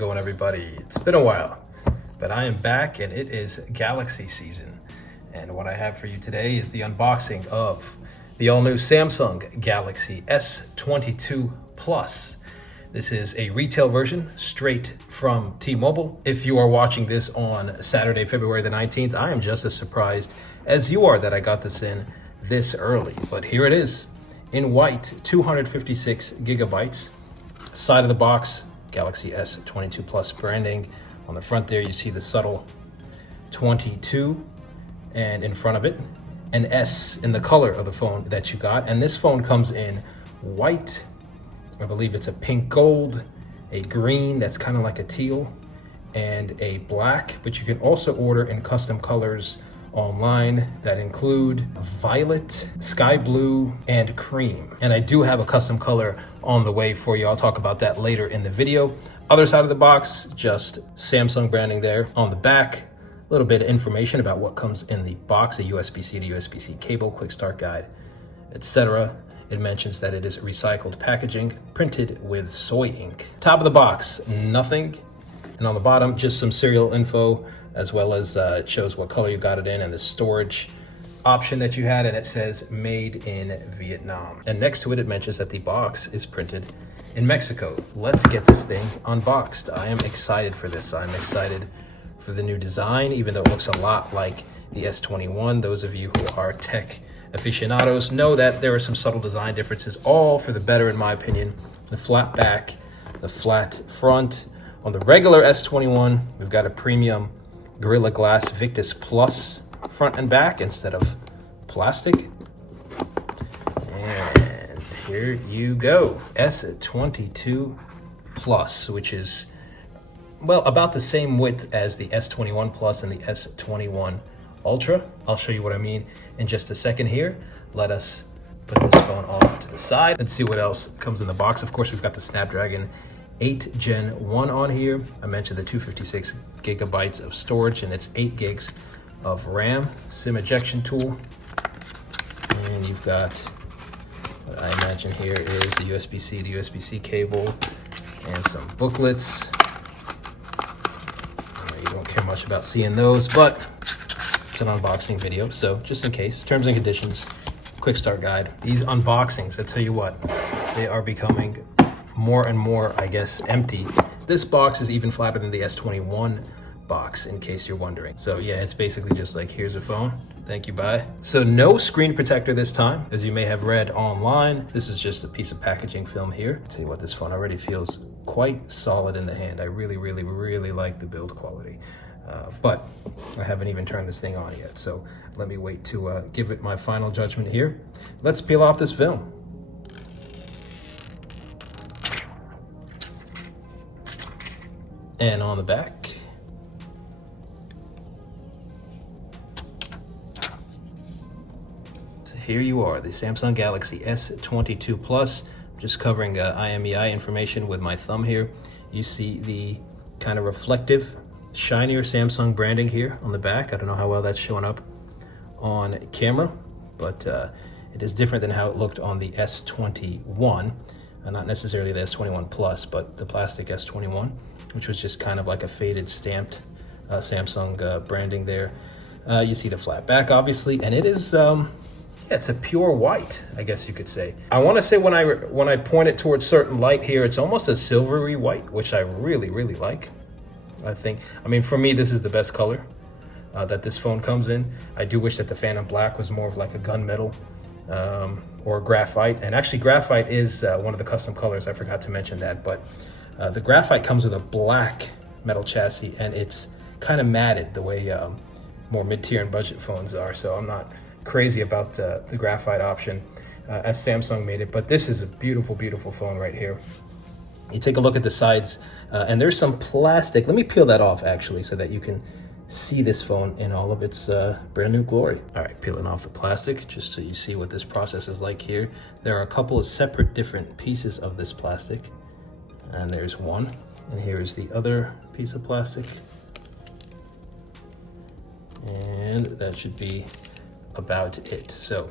going, everybody? It's been a while, but I am back and it is Galaxy season. And what I have for you today is the unboxing of the all-new Samsung Galaxy S22 Plus. This is a retail version straight from T-Mobile. If you are watching this on Saturday, February the 19th, I am just as surprised as you are that I got this in this early. But here it is in white, 256 gigabytes. Side of the box, Galaxy S22 Plus branding. On the front there, you see the subtle 22, and in front of it, an S in the color of the phone that you got. And this phone comes in white, I believe it's a pink gold, a green that's kind of like a teal, and a black, but you can also order in custom colors online that include violet, sky blue, and cream. And I do have a custom color on the way for you. I'll talk about that later in the video. Other side of the box, just Samsung branding there. On the back, a little bit of information about what comes in the box, a USB-C to USB-C cable, quick start guide, etc. It mentions that it is recycled packaging, printed with soy ink. Top of the box, nothing. And on the bottom, just some serial info, as well as it shows what color you got it in and the storage option that you had, and it says made in Vietnam. And next to it, it mentions that the box is printed in Mexico. Let's get this thing unboxed. I am excited for this. I'm excited for the new design, even though it looks a lot like the S21. Those of you who are tech aficionados know that there are some subtle design differences, all for the better in my opinion. The flat back, the flat front. On the regular S21, we've got a premium Gorilla Glass Victus Plus front and back instead of plastic. And here you go. S22 Plus, which is, well, about the same width as the S21 Plus and the S21 Ultra. I'll show you what I mean in just a second here. Let us put this phone off to the side and see what else comes in the box. Of course, we've got the Snapdragon 8 Gen 1 on here. I mentioned the 256 gigabytes of storage, and it's 8 gigs of RAM, SIM ejection tool. And you've got, what I imagine here is the USB-C to USB-C cable and some booklets. You don't care much about seeing those, but it's an unboxing video, so just in case. Terms and conditions, quick start guide. These unboxings, I tell you what, they are becoming more and more, I guess, empty. This box is even flatter than the S21 box, in case you're wondering. So yeah, it's basically just like, here's a phone, thank you, bye. So no screen protector this time, as you may have read online. This is just a piece of packaging film here. Tell you what, this phone already feels quite solid in the hand. I really like the build quality. But I haven't even turned this thing on yet, so let me wait to give it my final judgment here. Let's peel off this film. And on the back, so here you are, the Samsung Galaxy S22 Plus. I'm just covering IMEI information with my thumb here. You see the kind of reflective, shinier Samsung branding here on the back. I don't know how well that's showing up on camera, but it is different than how it looked on the S21. Not necessarily the S21 Plus, but the plastic S21, which was just kind of like a faded stamped Samsung branding there. You see the flat back, obviously, and it is, yeah, it's a pure white, I guess you could say. I want to say when I point it towards certain light here, it's almost a silvery white, which I really like. I mean, for me, this is the best color that this phone comes in. I do wish that the Phantom Black was more of like a gunmetal or graphite. And actually, graphite is one of the custom colors. I forgot to mention that. But the graphite comes with a black metal chassis, and it's kind of matted the way more mid-tier and budget phones are. So I'm not crazy about the graphite option as Samsung made it. But this is a beautiful phone right here. You take a look at the sides, and there's some plastic. Let me peel that off, actually, so that you can see this phone in all of its brand new glory. All right, peeling off the plastic, just so you see what this process is like here. There are a couple of separate different pieces of this plastic, and there's one. And here is the other piece of plastic. And that should be about it. So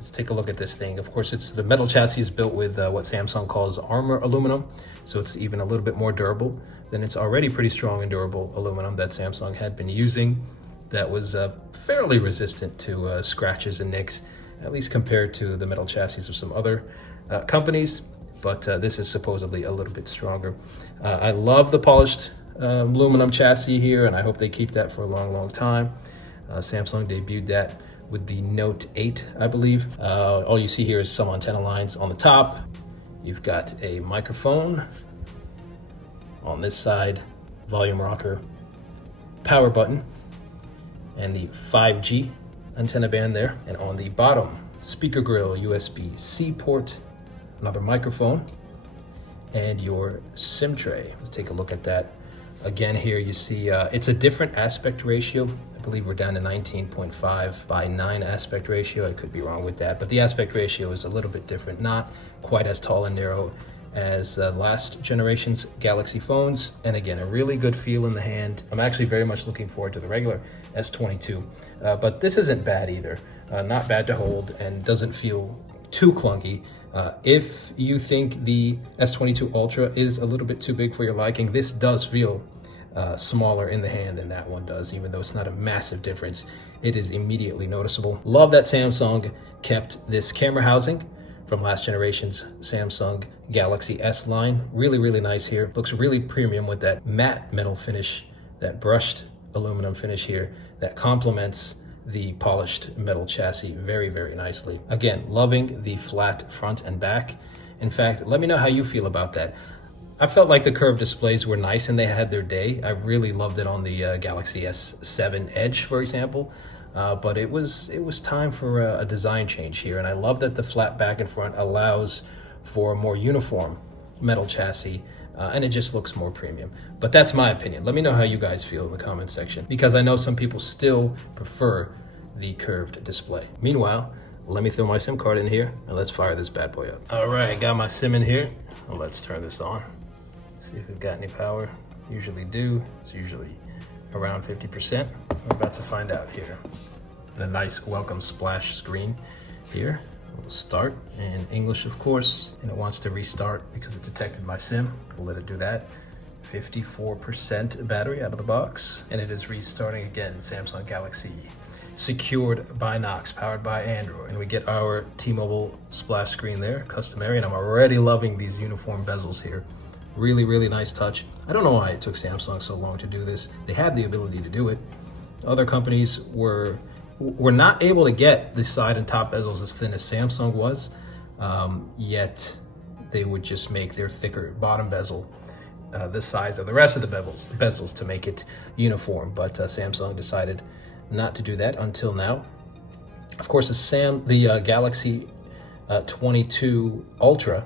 Let's take a look at this thing. Of course, it's the metal chassis is built with what Samsung calls armor aluminum, so it's even a little bit more durable than its already pretty strong and durable aluminum that Samsung had been using. That was fairly resistant to scratches and nicks, at least compared to the metal chassis of some other companies, but this is supposedly a little bit stronger. I love the polished aluminum chassis here, and I hope they keep that for a long time. Samsung debuted that with the Note 8, I believe. All you see here is some antenna lines on the top. You've got a microphone on this side, volume rocker, power button, and the 5G antenna band there. And on the bottom, speaker grill, USB-C port, another microphone, and your SIM tray. Let's take a look at that. Again, here you see it's a different aspect ratio. I believe we're down to 19.5 by 9 aspect ratio. I could be wrong with that, but the aspect ratio is a little bit different, not quite as tall and narrow as last generation's Galaxy phones. And again, a really good feel in the hand. I'm actually very much looking forward to the regular S22, but this isn't bad either. Not bad to hold and doesn't feel too clunky. If you think the S22 Ultra is a little bit too big for your liking, this does feel smaller in the hand than that one does, even though it's not a massive difference. It is immediately noticeable. Love that Samsung kept this camera housing from last generation's Samsung Galaxy S line. Really nice here. Looks really premium with that matte metal finish, that brushed aluminum finish here that complements the polished metal chassis very nicely. Again, loving the flat front and back. In fact, let me know how you feel about that. I felt like the curved displays were nice and they had their day. I really loved it on the Galaxy S7 Edge, for example. But it was time for a design change here, and I love that the flat back and front allows for a more uniform metal chassis, and it just looks more premium. But that's my opinion. Let me know how you guys feel in the comment section, because I know some people still prefer the curved display. Meanwhile, let me throw my SIM card in here and let's fire this bad boy up. All right, got my SIM in here. Well, let's turn this on. See if we've got any power. Usually do. It's usually around 50%. We're about to find out here. And a nice welcome splash screen here. We'll start in English, of course, and it wants to restart because it detected my SIM. We'll let it do that. 54% battery out of the box, and it is restarting again. Samsung Galaxy, secured by Knox, powered by Android. And we get our T-Mobile splash screen there, customary, and I'm already loving these uniform bezels here. Really nice touch. I don't know why it took Samsung so long to do this. They had the ability to do it. Other companies were not able to get the side and top bezels as thin as Samsung was, yet they would just make their thicker bottom bezel the size of the rest of the bezels to make it uniform. But Samsung decided not to do that until now. Of course, the Galaxy 22 Ultra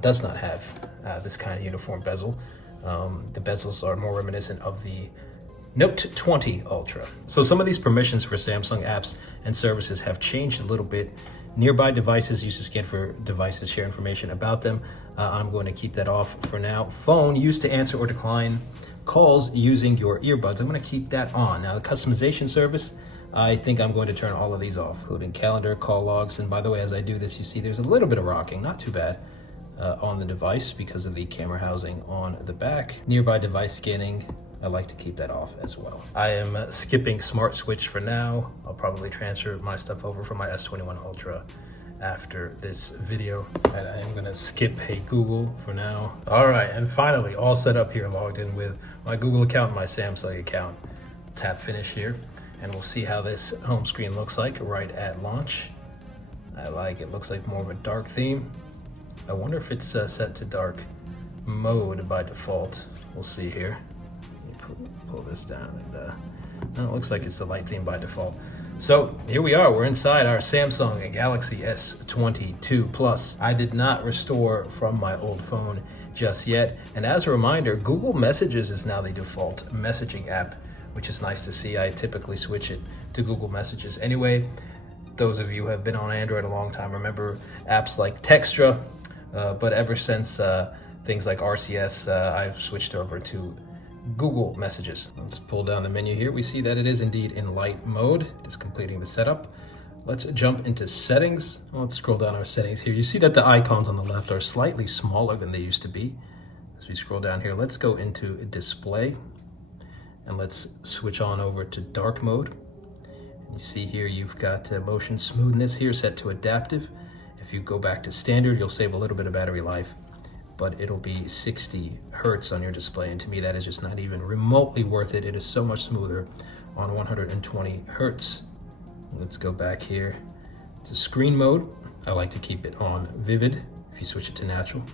does not have this kind of uniform bezel. The bezels are more reminiscent of the Note 20 Ultra. So some of these permissions for Samsung apps and services have changed a little bit. Nearby devices used to scan for devices, share information about them. I'm going to keep that off for now. Phone used to answer or decline calls using your earbuds. I'm going to keep that on. Now, the customization service, I think I'm going to turn all of these off, including calendar, call logs. And by the way, as I do this, you see there's a little bit of rocking, not too bad, on the device because of the camera housing on the back. Nearby device scanning, I like to keep that off as well. I am skipping Smart Switch for now. I'll probably transfer my stuff over from my S21 Ultra after this video. And I am gonna skip Hey Google for now. All right, and finally, all set up here, logged in with my Google account and my Samsung account. Tap finish here, and we'll see how this home screen looks like right at launch. I like it, looks like more of a dark theme. I wonder if it's set to dark mode by default. We'll see here. Pull this down, and no, it looks like it's the light theme by default. So here we are, we're inside our Samsung Galaxy S22 Plus. I did not restore from my old phone just yet, and as a reminder, Google Messages is now the default messaging app, which is nice to see. I typically switch it to Google Messages anyway. Those of you who have been on Android a long time remember apps like Textra, but ever since things like RCS, I've switched over to Google Messages. Let's pull down the menu here. We see that it is indeed in light mode. It is completing the setup. let's jump into settings. Let's scroll down our settings here. You see that the icons on the left are slightly smaller than they used to be. As we scroll down here, let's go into display and let's switch on over to dark mode. And you see here you've got motion smoothness here set to adaptive. If you go back to standard, you'll save a little bit of battery life, but it'll be 60 hertz on your display. And to me, that is just not even remotely worth it. It is so much smoother on 120 hertz. Let's go back here to screen mode. I like to keep it on vivid. If you switch it to natural,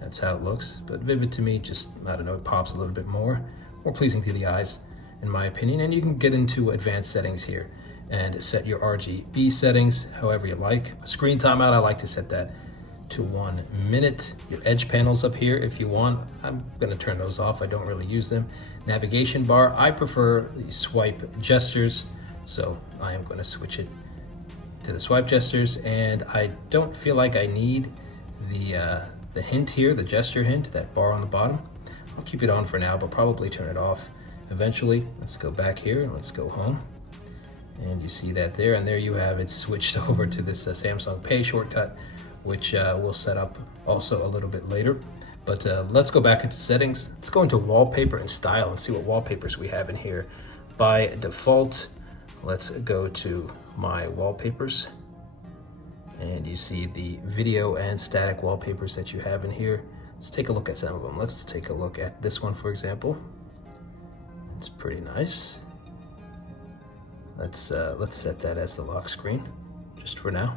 that's how it looks. But vivid to me, just, I don't know, it pops a little bit more pleasing to the eyes, in my opinion. And you can get into advanced settings here and set your RGB settings however you like. Screen timeout, I like to set that to 1 minute. Your edge panels up here if you want. I'm gonna turn those off, I don't really use them. Navigation bar, I prefer the swipe gestures, so I am gonna switch it to the swipe gestures, and I don't feel like I need the hint here, the gesture hint, that bar on the bottom. I'll keep it on for now, but probably turn it off eventually. Let's go back here and let's go home. And you see that there, and there you have it switched over to this Samsung Pay shortcut, which we'll set up also a little bit later. But let's go back into settings. Let's go into wallpaper and style and see what wallpapers we have in here. By default, let's go to my wallpapers. And you see the video and static wallpapers that you have in here. Let's take a look at some of them. Let's take a look at this one, for example. It's pretty nice. Let's set that as the lock screen, just for now.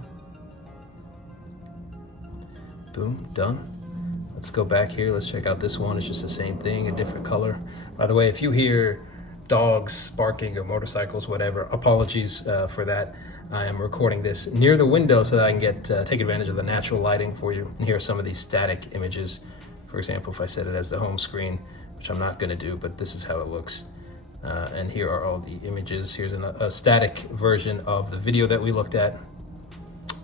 Boom, done. Let's go back here. Let's check out this one. It's just the same thing, a different color. By the way, if you hear dogs barking or motorcycles, whatever, apologies for that. I am recording this near the window so that I can take advantage of the natural lighting for you. And here are some of these static images. For example, if I set it as the home screen, which I'm not going to do, but this is how it looks. And here are all the images. Here's a static version of the video that we looked at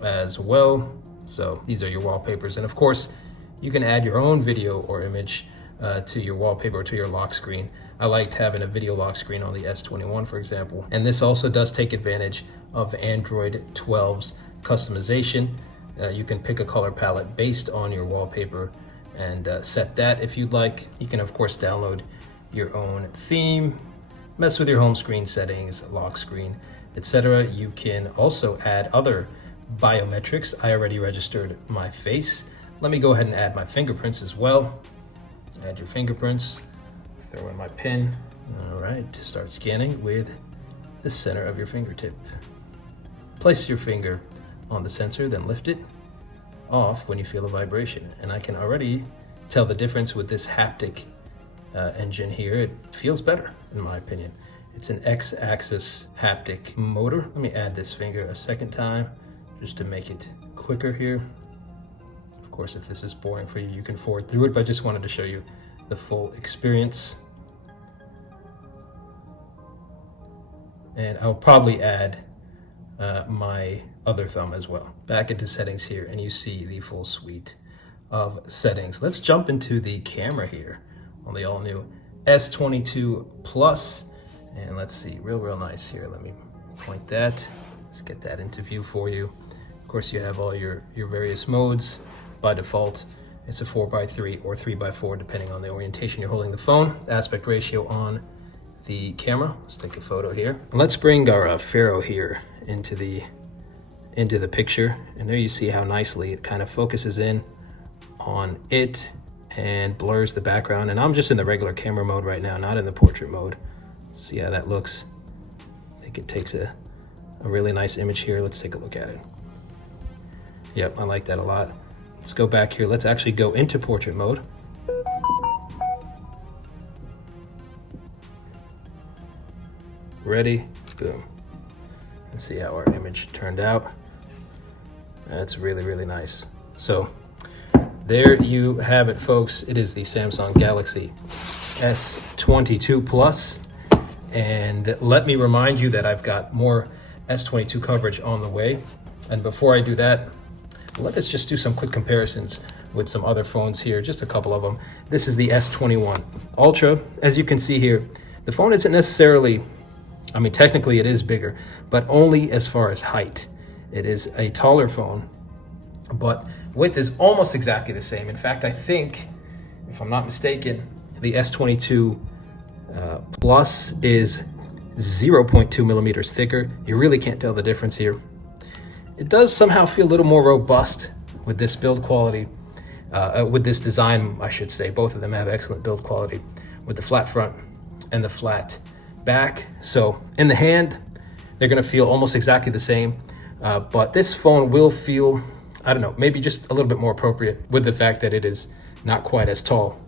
as well. So these are your wallpapers. And of course, you can add your own video or image to your wallpaper or to your lock screen. I liked having a video lock screen on the S21, for example. And this also does take advantage of Android 12's customization. You can pick a color palette based on your wallpaper and set that if you'd like. You can of course download your own theme, mess with your home screen settings, lock screen, etc. You can also add other biometrics. I already registered my face. Let me go ahead and add my fingerprints as well. Add your fingerprints, throw in my pin. All right, start scanning with the center of your fingertip. Place your finger on the sensor, then lift it off when you feel a vibration. And I can already tell the difference with this haptic engine here. It feels better, in my opinion. It's an X-axis haptic motor. Let me add this finger a second time just to make it quicker here. Of course, if this is boring for you, you can forward through it, but I just wanted to show you the full experience. And I'll probably add my other thumb as well. Back into settings here, and you see the full suite of settings. Let's jump into the camera here on the all-new S22 Plus. And let's see, real nice here. Let me point that. Let's get that into view for you. Of course, you have all your various modes. By default, it's a 4:3 or 3:4, depending on the orientation you're holding the phone. Aspect ratio on the camera. Let's take a photo here. Let's bring our Pharaoh here into the picture. And there you see how nicely it kind of focuses in on it and blurs the background. And I'm just in the regular camera mode right now, not in the portrait mode. Let's see how that looks. I think it takes a really nice image here. Let's take a look at it. Yep, I like that a lot. Let's go back here. Let's actually go into portrait mode. Ready, boom. Let's see how our image turned out. That's really nice. So there you have it, folks. It is the Samsung Galaxy S22 Plus. And let me remind you that I've got more S22 coverage on the way. And before I do that, let us just do some quick comparisons with some other phones here, just a couple of them. This is the S21 Ultra. As you can see here, the phone isn't necessarily I mean, technically it is bigger, but only as far as height. It is a taller phone, but width is almost exactly the same. In fact, I think, if I'm not mistaken, the S22 Plus is 0.2 millimeters thicker. You really can't tell the difference here. It does somehow feel a little more robust with this build quality, with this design, I should say. Both of them have excellent build quality with the flat front and the flat back. So in the hand, they're gonna feel almost exactly the same, but this phone will feel, I don't know, maybe just a little bit more appropriate with the fact that it is not quite as tall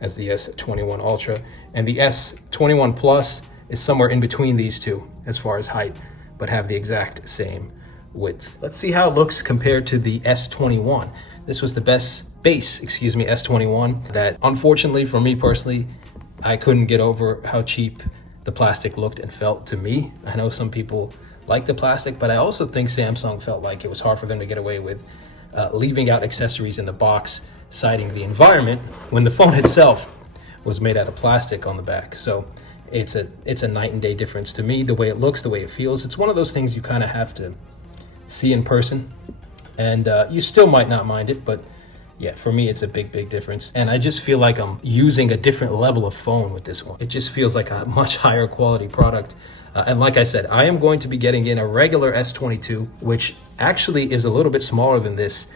as the S21 Ultra, and the S21 Plus is somewhere in between these two as far as height, but have the exact same width. Let's see how it looks compared to the S21. This was the base S21 that, unfortunately for me personally, I couldn't get over how cheap the plastic looked and felt to me. I know some people like the plastic, but I also think Samsung felt like it was hard for them to get away with leaving out accessories in the box, citing the environment, when the phone itself was made out of plastic on the back. So it's a night and day difference to me, the way it looks, the way it feels. It's one of those things you kind of have to see in person, and you still might not mind it, but yeah, for me, it's a big difference. And I just feel like I'm using a different level of phone with this one. It just feels like a much higher quality product. And like I said, I am going to be getting in a regular S22, which actually is a little bit smaller than this.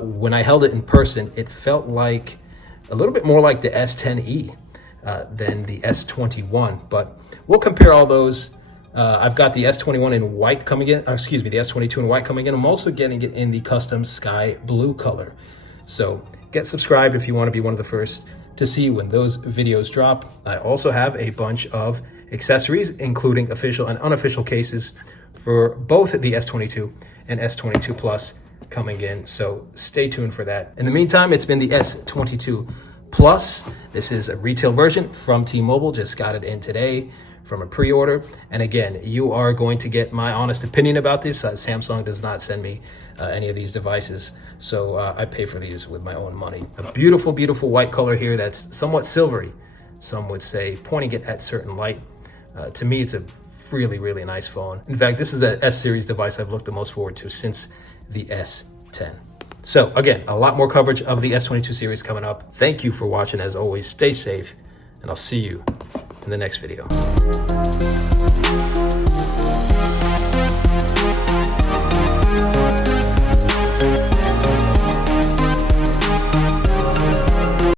When I held it in person, it felt like a little bit more like the S10e than the S21, but we'll compare all those. I've got the S21 in white coming in, the S22 in white coming in. I'm also getting it in the custom sky blue color. So get subscribed if you want to be one of the first to see when those videos drop. I also have a bunch of accessories, including official and unofficial cases for both the S22 and S22 Plus coming in. So stay tuned for that. In the meantime, it's been the S22 Plus. This is a retail version from T-Mobile. Just got it in today from a pre-order. And again, you are going to get my honest opinion about this. Samsung does not send me any of these devices, so I pay for these with my own money. A beautiful white color here that's somewhat silvery, some would say, pointing it at certain light. To me, it's a really nice phone. In fact, this is the S-series device I've looked the most forward to since the S10. So again, a lot more coverage of the S22 series coming up. Thank you for watching. As always, stay safe, and I'll see you in the next video.